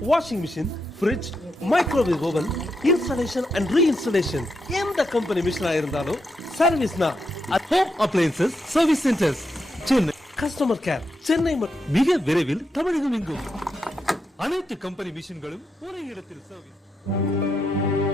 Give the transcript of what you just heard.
washing machine, fridge, microwave oven, installation and reinstallation. எந்த company மிஷினா இருந்தாலும் சர்வீஸ்னா home appliances service centres Chennai. Customer care Chennai மிக விரைவில் தமிழகம் எங்கும். அனைத்து கம்பெனி மிஷின்களும் ஒரே இடத்தில் சர்வீஸ்.